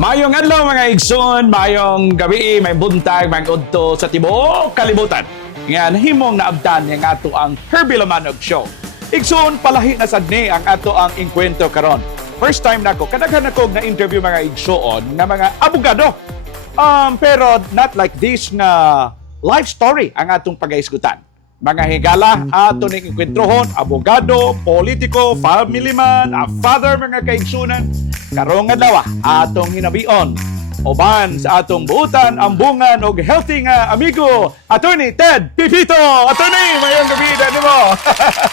Mayong adlaw mga igsoon, mayong gabi, may buntag, may udto sa tibuok kalibutan. Nga himong naabdan nga ato ang Herbie Lomanog Show. Igsoon, palahi na sadni ang ato ang inkwento karon. First time nako, kadaghan ako na interview mga igsoon nga mga abogado. Pero not like this na life story ang atong pagaisgutan. Mga higala ato ning inkwentrohon, abogado, politiko, family man, a father mga kaigsunan. Karong adlaw atong hinabion uban sa atong buutan, ambungan og healthy nga amigo, Attorney Ted Pipito. Attorney, mayong gabi dali mo.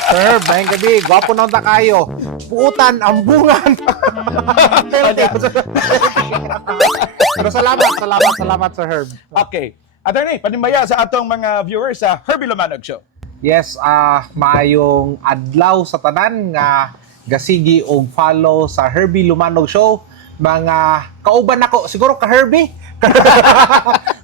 Sir, mayang gabi. Gwapo na unta kayo. Buutan, ambungan. Pero salamat Sir Herb. Okay. Attorney, panimbaya sa atong mga viewers sa Herbie Lomanog Show. Yes, maayong adlaw sa tanan nga gasigi og follow sa Herbie Lumanog Show. Mga kauban ako, siguro ka Herbie.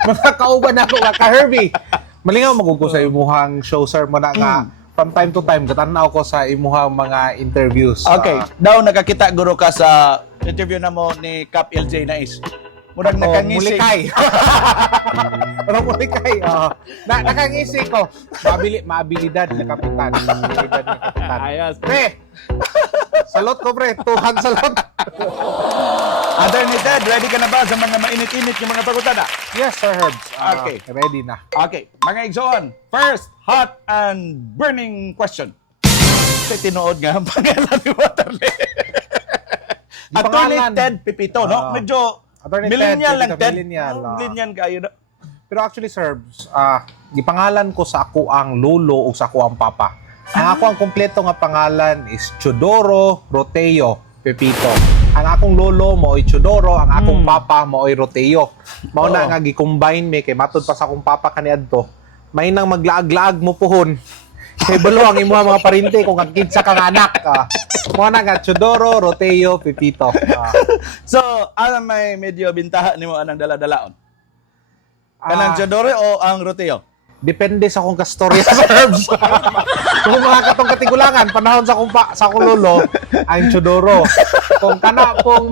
Mga kauban ako nga ka Herbie. Malingaw magugo sa imuhang show sir mo na nga from time to time katanaw ko sa imuhang mga interviews. Okay, daw nakakita guro ka sa interview na mo ni Cap LJ Nais. Murag nakangisi. Mulikay. Parang mulikay. Nakangisi ko. Maabilidad na kapitan. Maabilidad na kapitan. Ayos. Pre! Salot ko, pre. Tuhan salot. Attorney Ted, ready ka na ba sa mga mainit-init yung mga pagutada? Yes, Sir Herbs. Okay. Ready na. Okay, mga igsoon, first, hot and burning question. Kasi tinuod nga ang pangalan ni Waterley. Attorney pangalan. Ted Pipito, no? Medyo Attorney millennial Ted, lang, Ted. millennial, Millennial kayo, no? Pero actually, Sir Herbs, gipangalan ko sa ako ang lolo o sa ako ang papa. Ang ako ang kompleto nga pangalan is Chodoro Roteo Pepito. Ang akong lolo mo ay Chodoro, ang akong papa mo ay Roteo. Mao na nga gi-combine me kay matod pa sa akong papa kaniadto. May nang maglaag-laag mo puhon. Kay balo ang imo mga parinte kung kagkitsa kang anak. Mo na nga Chodoro Roteo Pepito. So, ano may medyo bintaha ni mo anang dala-dalaon? Kanang Chodore o ang Roteo? Depende sa akong kastorya sa herbs. Kung mga katong katigulangan, panahon sa akong lolo, ang Chodoro. Kung kana pong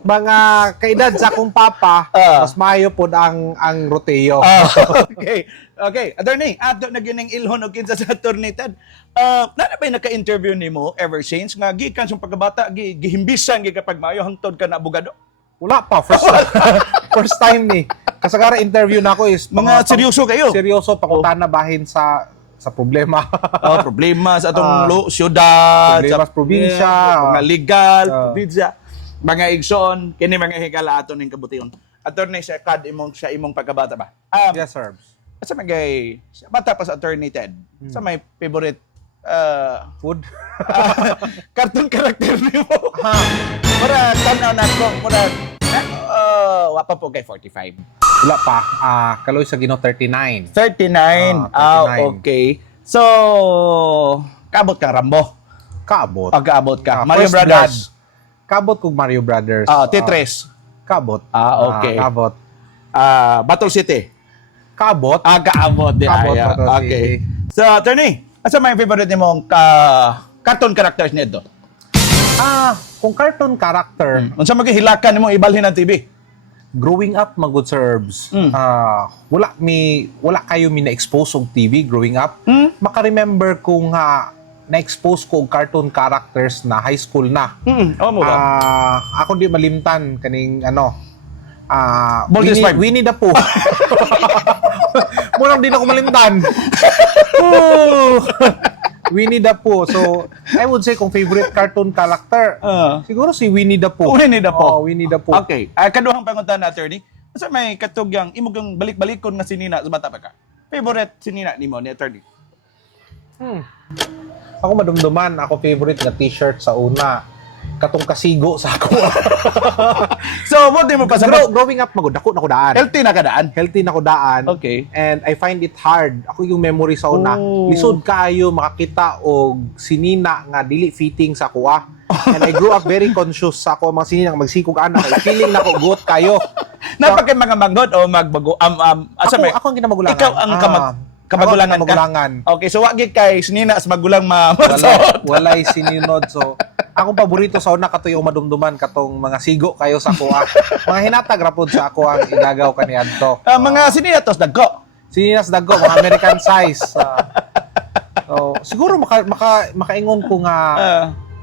mga kaedad sa akong papa, mas maayo po ang Roteo. Okay. Okay. Attorney, ato na gining ilhon o kinsa sa Attorney Ted. Nana ba'y naka-interview ni mo ever since? Nga gikan sa pagkabata, gihimbisan kapag maayo hangtod ka na abogado? Wala pa. First time ni. Kasagara interview na ako is Mga seryoso kayo? Seryoso, pangutana bahin sa problema. Problema sa atong syudad, Problema sa probinsya. mga legal, probinsya. Mga igsoon, kini mga higala ato ning kabutiyon. Attorney, sa imong pagkabata ba? Yes, sir. Sa magay, sa bata pa sa Attorney Ted, sa may favorite Food? cartoon character ni mo. Mura, tanaw na ko, mura, wapa po kay 45. Wala pa. Kaloy sa Gino 39. 39. 39. Okay. So, kabot ka, Rambo. Kabot. Pagkaabot ka. First Mario Brothers. Kabot kog Mario Brothers. Tetris. Kabot. Okay. Kabot. Battle City. Kabot. Kaabot. Kabot, Battle Okay. City. So, attorney, asa may favorite mong cartoon characters nito? Kung cartoon character, Unsa maghihilakan nimo ibalhin ng TV? growing up, mga good serbs, wala kayo na-expose og TV growing up. Maka-remember kung na-expose ko og cartoon characters na high school na. Mo ba? Ako di malimtan kaning Boldest Five. Winnie the Pooh. Munang di na ko malimtan. Winnie the Pooh. So, I would say kung favorite cartoon character, siguro si Winnie the Pooh. Winnie the Pooh. Winnie the Pooh. Okay. Kaduhang pangunta na, attorney. Asa may katugyang imugang balik-balikon nga sinina sa bata pa ka? Favorite sinina nimo ni attorney? Ako madumduman, ako favorite na t-shirt sa una. Katong kasigo sa ako. So, what mo pa sa Growing up, dako na ko daan. healthy na kadaan? Healthy na ko daan. Okay. And I find it hard. Ako yung memory sa una. Oh. Lisod kayo makakita og sinina nga dili fitting sa kuha. And I grew up very conscious sa ako mga sinina nga magsikog anak. Feeling na ko gut kayo. Napakay mga manggot o magbago asa may Ako ang kinamagulangan. ikaw ang kamagulangan ka? Magulangan. Okay, so wag kay sinina as magulang Walay sininod. So, Akong paborito sa una katoy yung madumduman katong mga sigo kayo sa kuha. Mga hinatag rapod sa ako ang idagaw kaniadto. Mga siniyatos dagko. Sininas dagko mga American size. So, siguro makaingon ko nga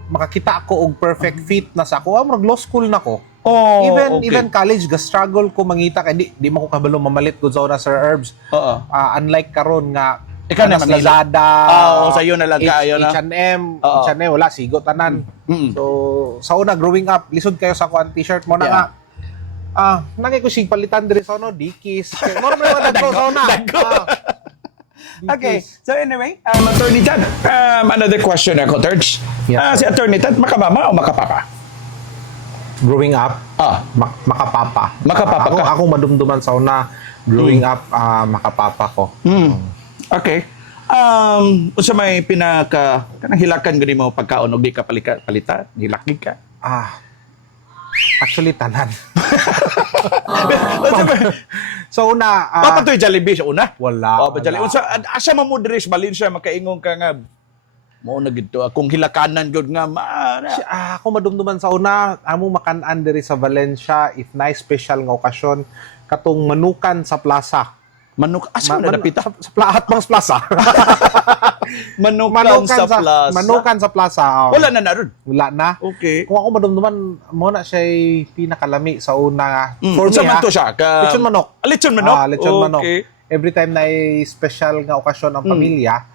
makakita ako og perfect fit na sa ako. Murag law school na ko. Oh, Even college ga struggle ko mangita kay di mo ko kabalo mamalit gud sa una Sir Herbs. Oo. Unlike karon nga Ikaw na sa Manila. Lazada. Sa iyo na lang kaayo na. H&M, Oo. H&M wala sigo tanan. Mm. So sa una growing up, lisod kayo sa kuan t-shirt mo na nga. Nagay ko sig palitan diri sa ano, Dickies. Kay mo man dagko sa una. Dagko. Okay. Dickies. So anyway, Attorney Tad, another question ako, Terge. Yes, Si Attorney Tad, makamama o makapapa? Growing up, makapapa. Makapapa ka. Ako madumduman sa una growing up, makapapa ko. Okay. Unsa may pinaka kanang hilakan gani mo pagkaon og di ka palitan, hilakig ka. Actually tanan. Unsa may So una, papatoy Jollibee sa una? wala. Oh, Jollibee. Unsa asa man mo diri sa Valencia makaingon ka nga mo na gito akong hilakanan gud nga Ako madumduman sa una, amo makan-an diri sa Valencia if na special nga okasyon katong manukan sa plaza. manok asa na napita? Sa Hatbang's Plaza. Manukan sa plaza. Manukan sa plaza. Wala na naron. Wala na. Okay. Kung ako madumduman, mo na siya pinakalami sa una. For Unsa me, man to siya? lechon manok. Lechon manok? Lechon manok. Okay. Every time na special nga okasyon ang pamilya,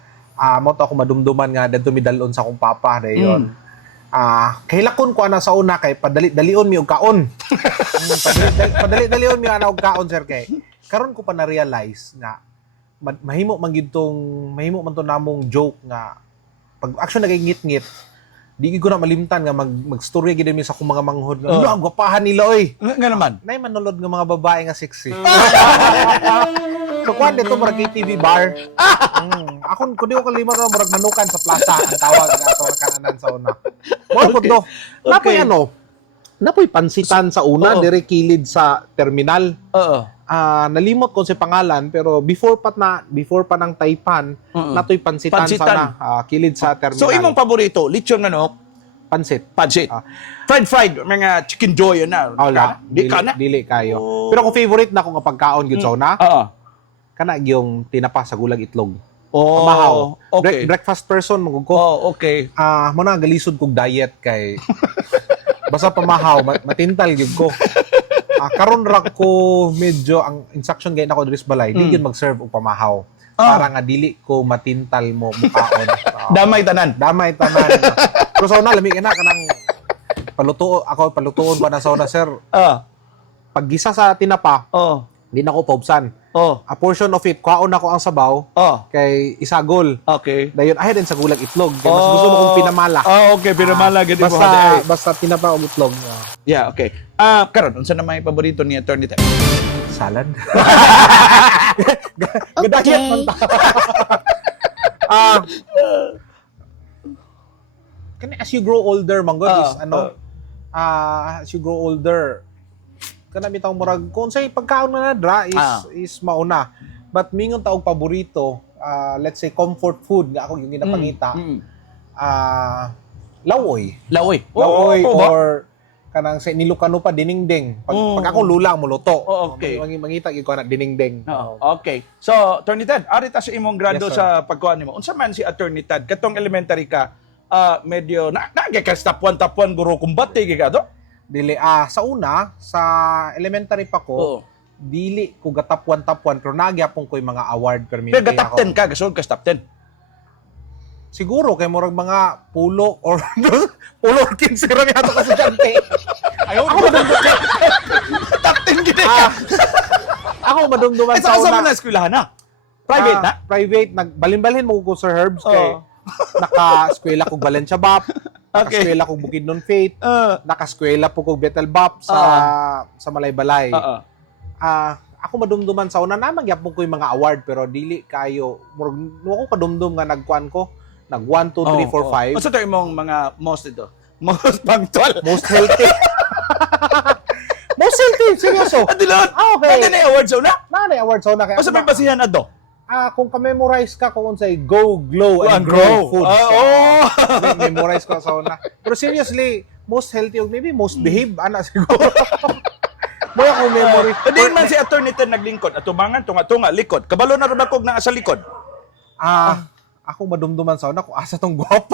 mo to ako madumduman nga dito midalon sa akong papa dayon. Kahilakon ko ana sa una kay padali-dalion mi og kaon. Padali-dalion mi ana og kaon sir kay. Karon ko pa na realize nga mahimo man to namong joke nga pag action nagingit-ngit di ko na malimtan nga magstorya gid mi sa akong mga manghod nga ang gwapahan nila oy. Nga naman. Nay manulod nga mga babae nga sexy. So kuan dito murag KTV bar. Ako kundi ko kalimot na murag manukan sa plaza ang tawag ato kananan sa una. Mo pud do. Napoy napoy pansitan sa una dire kilid sa terminal. Oo. Nalimot ko si pangalan pero before pa ng Taipan natoy pansitan. Sa una kilid sa terminal. So imong paborito, lechon manok, pansit. fried, mga chicken joy yun na. Wala. Di ka na? Dili kayo. Pero kung favorite na ko nga pagkaon gyud sa una, Oo. kana yung tinapa sa gulag itlog. Oh, Pamahaw. okay. Breakfast person magud ko. Oh, okay. Mo na galisod kog diet kay basta pamahaw matintal gyud ko. Karon ra ko medyo ang instruction gay nako diri sa balay, di gyud mag-serve og pamahaw. Para nga dili ko matintal mo mukaon. Damay tanan. Damay tanan. Pero sa una lami na kanang palutuon pa na sa una sir. Paggisa sa tinapa, Oh. di na ko paubsan. Oh. A portion of it, kwaon ako ang sabaw, Oh. kay isagol. Okay. Dayon ahead din sa gulag itlog. Kaya mas gusto mo kong pinamala. Okay, pinamala gid mo. Basta tinapa og itlog. Yeah, okay. Karon unsa na may paborito ni Attorney Ted? Salad. Gadakit man ta. Kani as you grow older, manggod is as you grow older, kana bitang murag kung say pagkaon na nadra is mauna. But mingon ta og paborito, let's say comfort food nga ako yung ginapangita. Lawoy. Lawoy. Lawoy or kanang sa nilukano pa diningding. Pag ako lula mo luto. Okay. Mangita gyud ko na diningding. Okay. So, Attorney Ted, ari ta sa imong grado Yes, sir. sa pagkuhan nimo. Unsa man si Attorney Ted katong elementary ka, medyo na ka step 1 guro kumbate gyud to? Dili sa una sa elementary pa ko, dili ko gatapuan pero nagyapon ko yung mga award permanente. Pero top 10 ka, gasol ka top 10. Siguro kay murag mga pulo or 15 ra yato ka sa jante. Ako madumduman. Top 10 gid ka. Ako madumduman Sa sa mo una. na eskwelahan na. Private na. Private nagbalin-balhin mo ko Sir Herbs kay naka-eskwela ko Valencia Bap. Okay. Naka-eskwela ko Bukidnon Faith. Naka-eskwela po ko Bethel Bap sa Malaybalay. Ako madumduman sa una na magyapon ko yung mga award pero dili kayo murag ako kadumdum nga nagkuan ko nag 1 2 3 4 5 Unsa to imong mga most ito? Most punctual. most healthy. Most healthy seryoso. Adilon. Okay. Nagana award sa una? Na award sa una kay Unsa may basihan adto? Kung ka-memorize ka kung unsay go, glow, and Ang grow foods. Oh! Memorize ko sa una. Pero seriously, most healthy o maybe most behave, ana siguro. Mo ako memory. Hindi man si Attorney Ted naglingkod. Atubangan, tunga-tunga, likod. Kabalo na rin ako na sa likod. Ako madumduman sa una kung asa tong gwapa.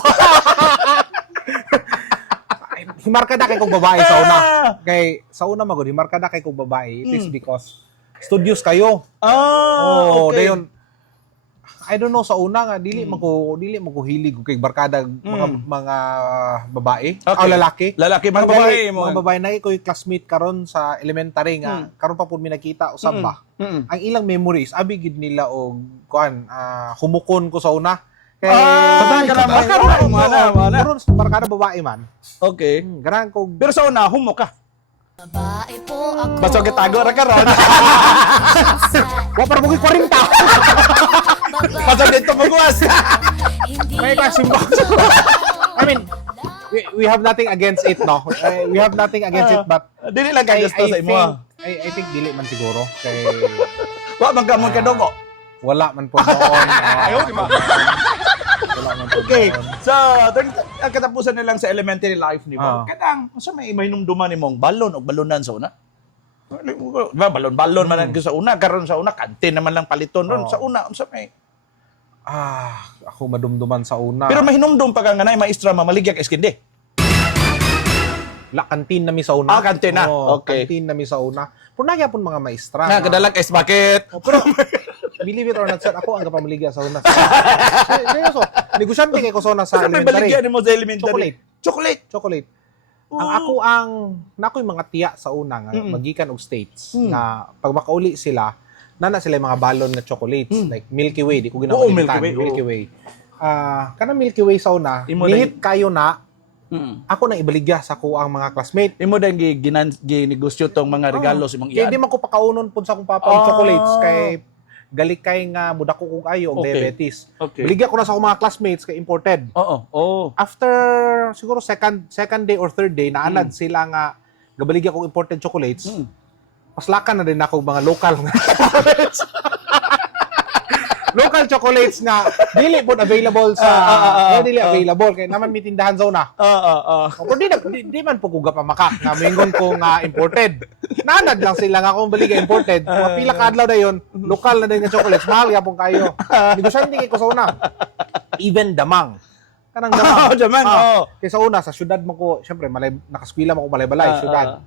Himarkada kay kong babae sa una. Kay sa una magod himarkada kay kong babae. It is because studios kayo. Okay. Dayon I don't know sa una nga dili man ko hilig kay barkada mga babae o lalaki. Lalaki mga babae mo. Mga babae na ko'y classmate karon sa elementary nga karon pa pud mi nakita usab ba. Ang ilang memories abi gid nila og kuan humukon ko sa una. Kay karon sa barkada babae man. Okay. Ganahan ko. Pero sa una, humo ka. Babae po ako. Basta kitago ra karon. Wa para mo 40. Basta dito magwas. May kasimba. I mean, we have nothing against it, no? We have nothing against it, but Dili lang ka gusto sa imo. I think dili man siguro. Kay Wa man ka mo kadugo. wala man po noon. Ayaw, di ba? Wala man po Okay. noon. So, ang katapusan na lang sa elementary life ni mo. Kadang, sa may hinumduman ni mong balon o balonan sa una? Diba, balon-balon man lang sa una. Karon sa una, kantin naman lang paliton ron. Sa una, sa may... Ako madumduman sa una. Pero mahinumdum pa ka nga na, maestra mamaligyak eskindi. Kantin na mi sa una. Kantin na. Okay. Kantin na mi sa una. Pero nagyapon mga maestra. Nga, kadalag es bakit? Pero, believe it or not, sir, ako ang kapamaligya sa una. Seryoso. Negosyante kay ko sa una sa Sa may elementary. baligyan mo sa elementary. Chocolate. Chocolate. Nako'y mga tiya sa una nga magikan og states na pag makauli sila nana sila yung mga balon na chocolates like Milky Way di ko Oo, ginamalitan. Milky Way. Kana Milky Way sa una Imo nihit kayo na ako nang ibaligya sa ko ang mga classmate. Imo dang ginegosyo tong mga regalo sa imong Kaya iyan. di man ko pakaunon pud sa akong papa ang chocolates kay galikay nga mudako ko kayo og Okay. diabetes. Okay. Baligya ko na sa akong mga classmates kay imported. Oo. After siguro second day or third day naanad sila nga gabaligya kong imported chocolates. Paslakan na din ako mga local nga chocolates. Local chocolates nga dili pod available sa dili available kay naman may tindahan sa una. Pero di man po kuga pa maka nga mingon ko nga imported. Nanad lang sila nga kung baligya imported. Mga pila ka adlaw dayon, lokal na din nga chocolates. Mahal yapon kayo. Negosyante kay ko sa una. Even damang. Kanang damang. Damang, Kaya sa una, sa syudad mo ko, syempre, nakaskwila mo ko balay-balay, syudad.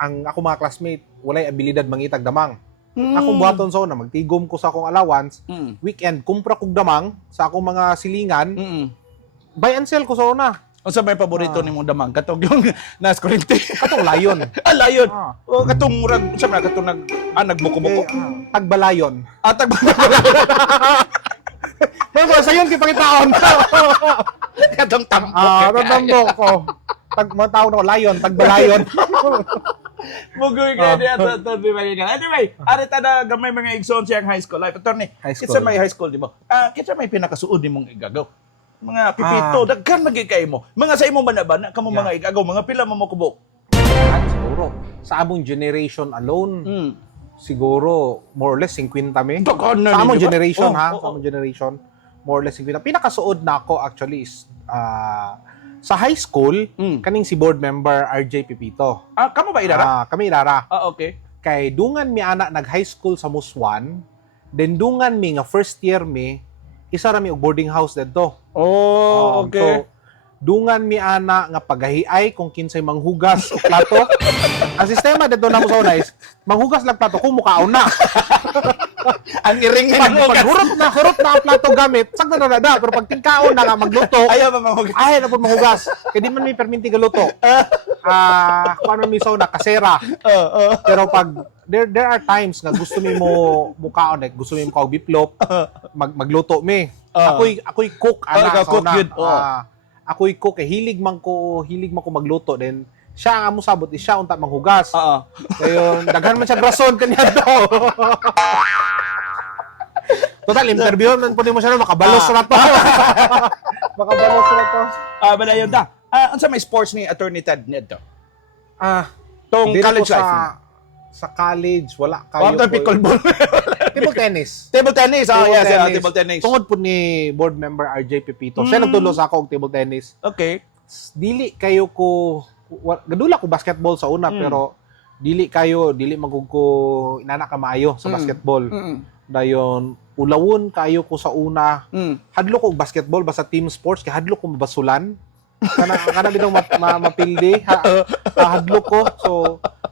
Ang ako mga classmate, walay abilidad mangitag damang. Ako buhaton sa una, magtigom ko sa akong allowance, weekend, kumpra kog damang sa akong mga silingan, buy and sell ko sa una. Unsa may paborito nimong damang? Katong yung nas kurente. Katong layon. Layon. O katong murag sa mga katong nagbuko-buko. Tagbalayon. Atag Pero sa yun, kipakitaon. katong tambok. Tatambok ko. Matawag ko, layon, tagbalayon. Mugoy ka niya to di ba nga. Anyway, arita na gamay mga igsoon siyang high school life. Attorney, High school. kitsa may high school di mo. Kitsa may pinakasuod nimong igagaw. Mga pipito, daghan magikay mo. Mga sa imong banabana kamo mga igagaw, mga pila mo kubok. Siguro, sa among generation alone, siguro, more or less, 50 mi. Daghan na Sa ni, among di ba? generation, Oo, ha? oo. Sa among generation, more or less 50. Pinakasuod na ako, actually, is, sa high school, kaning si board member RJ Pipito. Kamo ba irara? Kami irara. Okay. Kay dungan mi anak nag-high school sa Muswan, then dungan mi nga first year mi, isa ra mi og boarding house dito. Okay. So, dungan mi ana nga pagahiay kung kinsay manghugas o plato. Ang sistema dito na mo sa una is, manghugas lang plato kung mukaon na. Ang iring Pag hurot na ang plato gamit, sakta na na. Pero pag tingkaon na nga magluto, ayaw ba mahugas? ay na po manghugas. Kaya di man may perminti galuto. Kung ano mi sa una, kasera. Pero pag, there are times nga gusto mi mo mukaon, like gusto mi mo kaog biplop, magluto mi. Ako'y cook, ana, ikaw sa cook una. yun, Ako'y cook, hilig man ko magluto. Then, siya ang musabot, siya unta manghugas. Ngayon, daghan man siya rason kanya to. Total, interview man po mo siya na makabalos na to. Makabalos na to. Balayon ta. Unsa may sports ni Attorney Ted Ned to? Tong Dili college ko life. sa sa college, wala kayo After pickleball. table tennis. Table tennis. Table tennis. Tungod po ni board member RJ Pepito. Siya nagtulo sa ako og table tennis. Okay. Dili kayo ko gadula ko basketball sa una pero dili magug ko inana ka maayo sa basketball. Dayon ulawon kayo ko sa una. Hadlo ko og basketball basta team sports kay hadlo ko mabasulan. Kana bitaw mapildi. Hadlo ko. So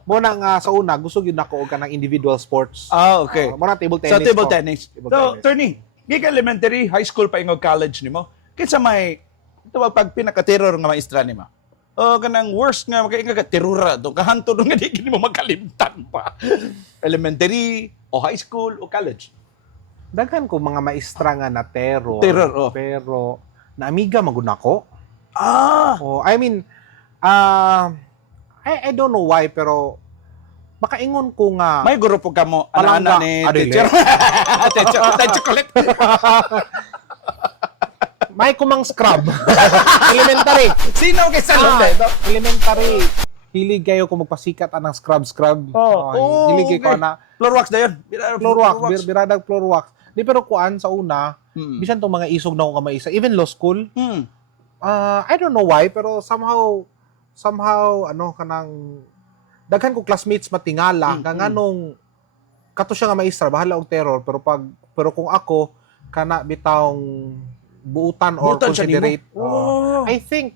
mo na nga sa una gusto gyud nako og kanang individual sports. Okay. Mo na table tennis. Sa table ko. tennis. Table So, tennis. Tony, giga elementary, high school pa ingog college nimo. Kinsa may pag pinaka-terror nga maestra nimo? O kanang worst nga makainga ka terrora do kahanto do nga di kini mo makalimtan pa. Elementary o high school o college. Daghan ko mga maestra nga na terror. Terror, oh. Pero na amiga magud nako. Ah, I mean, I don't know why, pero makaingon ko nga, may grupo ka mo Palangga. ana ni Adele. teacher. Teacher chocolate. may kumang scrub. Elementary. Sino kay salon dito? Elementary. Hilig kayo kung magpasikat anang scrub. Hilig kayo okay. na Floor wax dayon. floor wax, biradag floor wax. Di pero kuan sa una, bisan tong mga isog na ko kamaisa, even law school, I don't know why, pero somehow, ano, kanang, daghan ko classmates matingala, nganong, kato siya nga maestra, bahala og terror, pero kung ako, kana bitawng buutan or Buutan siya considerate, nimo? I think,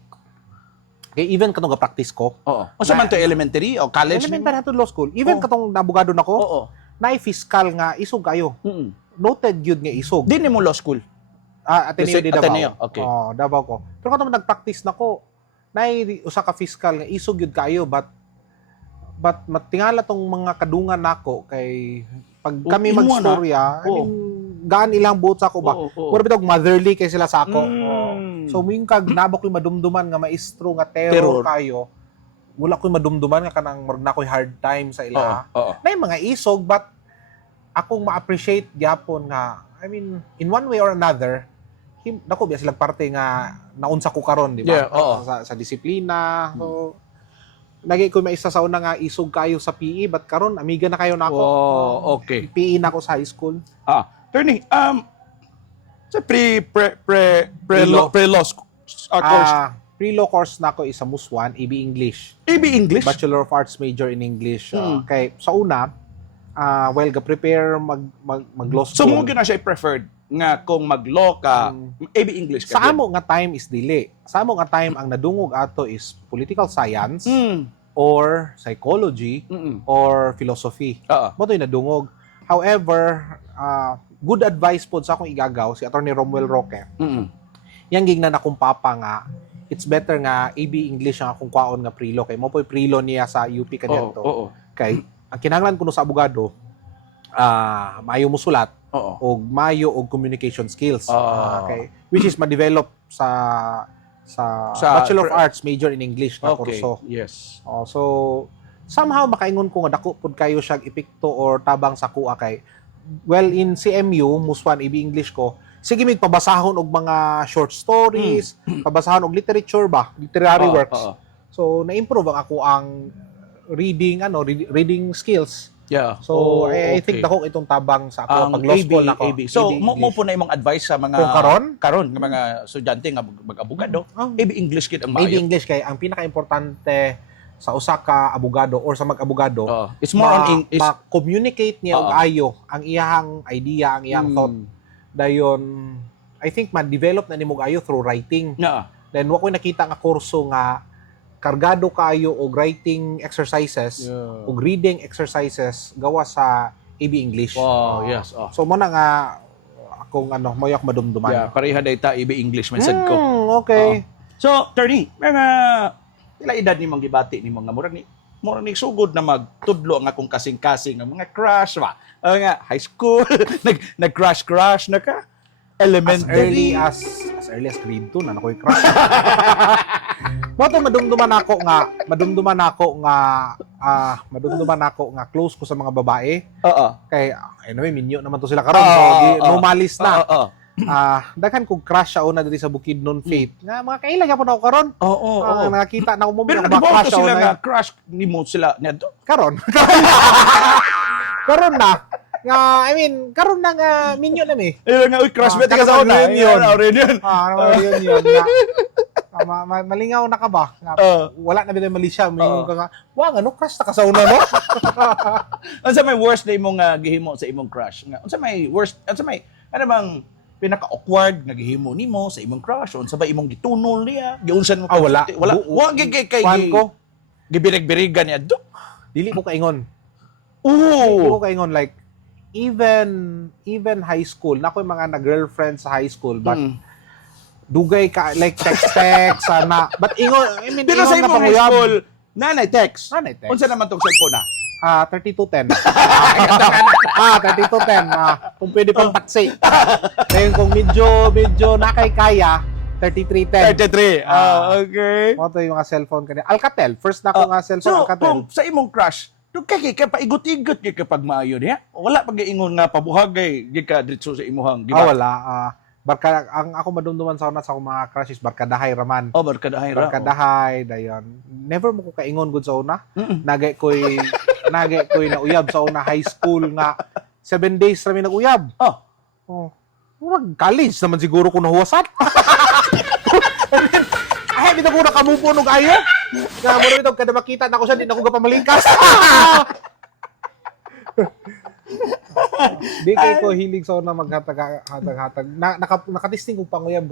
kay even katong ga-practice ko, Oo. O sa man to elementary o college elementary hatod law school, even katong nabugado nako, Oo. naay fiscal nga isog kayo. Noted yun nga isog. Di nimo law school. Ateneo di Davao. Ateneo, okay. Davao ko. Pero katong nag-practice nako, naay usa ka fiscal nga isog yun kayo, but matingala tong mga kadungan nako kay pag kami imo na. magstorya, I mean, gaan ilang buot sa ako ba? Oo. Mura bitog motherly kay sila sa ako. So muing kag naba ko'y madumduman nga maestro nga terror kayo. Wala ko'y madumduman nga kanang murag na ko'y hard time sa ila. Oo. Na mga isog, but akong ma-appreciate gyapon nga, I mean, in one way or another, dako biya silang parte nga naunsa ko karon, di ba? Yeah, oo. Sa disiplina. So, nagay ko maisa sa una nga isog kayo sa PE, but karon amiga na kayo nako. Okay. PE na ako sa high school. Tony, sa Pre-law. pre-law course. Pre-law course na ako is sa MUS1, AB English. AB English? Bachelor of Arts major in English. Kay sa una, ga-prepare mag-law So, school. mo na siya preferred nga kung mag-law ka, AB English ka. Sa amo nga time is dili. Sa amo nga time ang nadungog ato is political science or psychology or philosophy. Mo to yung nadungog. However, good advice po sa akong igagaw si Attorney Romuel Roque. Yang gigna na akong papa nga it's better nga AB English ang akong kwaon nga pre-law kay mo po'y pre-law niya sa UP kadto. Kay ang kinahanglan ko no sa abogado maayo mo sulat o maayo og communication skills. Okay, which is ma-develop sa Bachelor of Arts major in English na kurso. Yes. So somehow makaingon ko nga dako pud kayo siya epekto or tabang sa kuha kay well in CMU MUS1 AB English ko sige mig pabasahon og mga short stories, pabasahon og literature ba, literary works. So na-improve ang ako ang reading skills. Yeah. So I think dako itong tabang sa ako pag law school nako. So mo po na imong advice sa mga karon nga mga estudyante nga mag-abogado, AB English kid ang maayo. AB English kay ang pinaka-importante sa usa ka abogado or sa mag-abogado, it's more on ma-communicate niya og ayo ang iyang idea, ang iyang thought. Dayon I think ma-develop na nimo ayo through writing. Then wa ko'y nakita nga kurso nga kargado kayo og writing exercises og reading exercises gawa sa AB English. Yes. So mo na nga akong moyak madumduman. Yeah, pareha dayta AB English man sad ko. Okay. So, Tony, mga pila edad ni mong gibati ni mga murag ni sugod na magtudlo ang akong kasing-kasing ang mga crush ba. Nga high school, nag-crush na ka. Elementary As early as grade 2 na nakoy crush. Madumduman ako nga close ko sa mga babae. Kay anyway minyo naman to sila karon. So di normalis na. daghan kog crush sa una diri sa Bukidnon Faith. Nga mga kailan gyapon ako karon. Oo. Nakakita na ko mo Pero mga nag-vote crush sa sila una. nga crush ni mo sila neto. Karon. Karon na. Nga, I mean, karon na nga minyo na mi. Ayun nga, uy, crush ba ka sa una? Reunion. Reunion. Yun. Malingaw na ka ba? Wala na ba mali siya. Malingaw ka nga. Wow, ano, crush na ka sa una, no? Unsa may worst na imong gihimo sa imong crush? Unsa may worst, unsa may ano bang pinaka-awkward nga gihimo nimo sa imong crush? Unsa ba imong gitunol niya? Giunsan mo Wala. Wala. Wa kay Kuhan ko. gibirig-birigan niya do. Dili ko kaingon. Dili Oo. ko kaingon. Like, even high school, na ko yung mga na-girlfriend sa high school, but dugay ka, like text, sana. But ingon, I mean, Pero ingon sa na imong high panguyab. school, nanay text. Nanay text. Unsa naman tong cellphone na? 3210. 3210. Kung pwede pang taksi. Ngayon kung medyo nakay-kaya, 3310. 33. Okay. Mo to yung mga cellphone kanina. Alcatel. First na ko nga cellphone, So, Alcatel. kung sa imong crush, doon kay paigot-igot kay kapag maayo niya. Wala pag ingon nga pabuhagay gi ka dito sa imuhang Wala. Barka, ang ako madumduman sa una sa akong mga crushes, barkadahay raman. barkadahay ra. Barkadahay, dayon. Never mo ko kaingon gud sa una. Mm-mm. Nagay ko'y nauyab sa una high school nga 7 days rami nag-uyab. Oh. Murag college naman siguro ko nahuwasan. Ay, bitaw ko nakamupo og ayo. Nga mo bitaw kada makita na ko siya di na ko gapamalingkas. Di kay ko hilig sa una maghatag-hatag. Nakatisting kong panguyab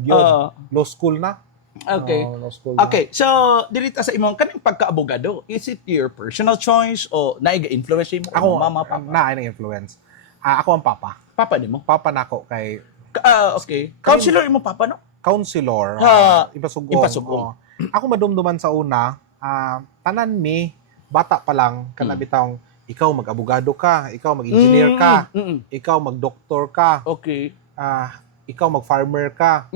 yun. Law school na. Okay. Law school na. Okay, so dilita sa imong kanang pagkaabogado, is it your personal choice o naiga-influence mo Ako, mama papa? na influence. Ako ang papa. Papa nimo? Papa nako kay Okay. Counselor imo papa no? counselor. Ipasugong. Ipasugong. Ako madumduman sa una, tanan mi, bata pa lang, kanabitang, ikaw mag-abogado ka, ikaw mag-engineer ka, ikaw mag-doktor ka, Okay. ikaw mag-farmer ka.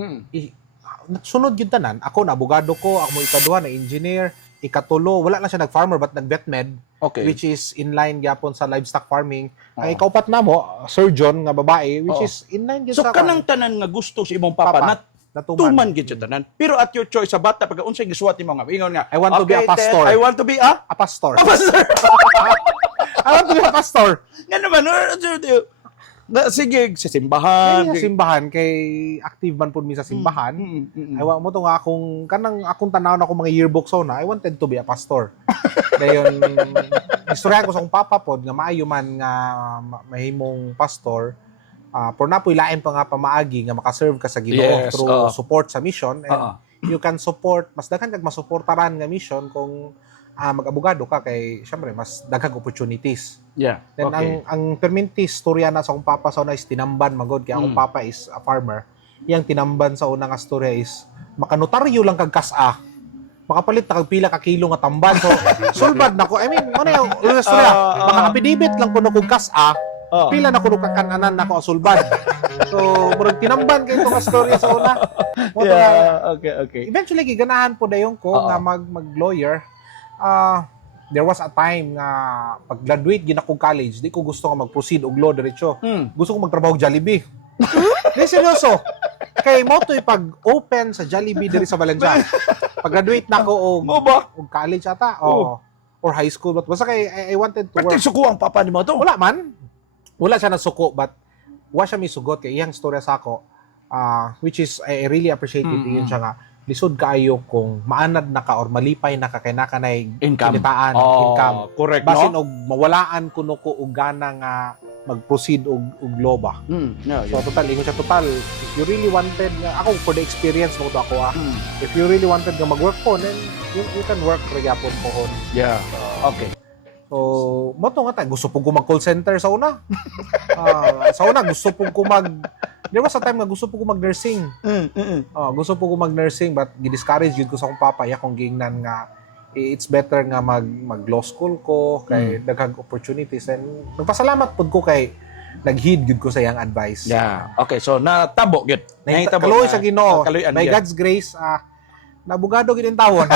Sunod yun tanan. Ako na abogado ko, ako mo ikaduha na engineer, ikatulo, wala na siya nag-farmer but nag-vetmed, Okay. which is in line gyapon sa livestock farming. Ay ikaw pat na mo, surgeon nga babae, which is in line gyud So sa kanang tanan nga gusto sa imong papa, tuman gid siya tanan. Pero at your choice sa bata pagka unsay gisuwat nimo nga ingon nga I want to be a pastor. I want to be a pastor. pastor. I want to be a pastor. Nga naman, sige, sa simbahan. Simbahan kay active man pud mi sa simbahan. Ay wa mo to nga akong tanaw na akong mga yearbook so na I wanted to be a pastor. Dayon istorya ko sa akong papa pod nga maayo man nga mahimong pastor. Por napoy lain pa nga pamaagi nga makaserve ka sa Ginoo through support sa mission and you can support mas daghan kag masuportaran nga mission kung mag-abogado ka kay syempre mas daghang opportunities. Yeah. Then Okay. ang perminti storya na sa akong papa sa una is tinamban magod kay akong papa is a farmer. Iyang tinamban sa una nga storya is makanotaryo lang kag kas-a. Makapalit na kag pila ka kilo nga tamban. So sulbad nako. I mean, ano yung storya? Makakapidibit lang kuno kog kas-a. Pila na kuno kakanan nako sulbad. So murag tinamban kay itong storya sa una. Okay. Eventually giganahan po dayon ko nga mag-lawyer. There was a time nga pag-graduate gina ko college, di ko gusto nga mag-proceed og law diretso. Gusto ko magtrabaho og Jollibee. Di seryoso. Kay mo to pag-open sa Jollibee diri sa Valencia. Pag-graduate na ko og college ata or high school but basta kay I wanted to work. Pati suko ang papa nimo to. Wala man. Wala siya nasuko but wa siya misugot kay iyang storya sa ako which is I really appreciate it yun siya nga lisod kaayo kung maanad na ka or malipay na ka kay nakanay kinitaan income correct basin no og mawalaan kuno ko og gana nga mag-proceed og loba. So total ingon siya total if you really wanted nga ako for the experience mo to ako if you really wanted nga mag-work po then you can work ra gyapon po. Yeah. Okay. So, mo to nga gusto po ko mag-call center sa una. Sa una, gusto po ko there was a time nga gusto po ko mag-nursing. Gusto po ko mag-nursing but gidiscourage yun ko sa akong papa. Kung gingnan nga, it's better nga mag-law school ko kay daghang opportunities. And nagpasalamat po ko kay nag-heed yun ko sa iyang advice. Yeah. Okay, so natabo gyud. Kaloy sa Ginoo. By God's grace, nabugado gid in tawon.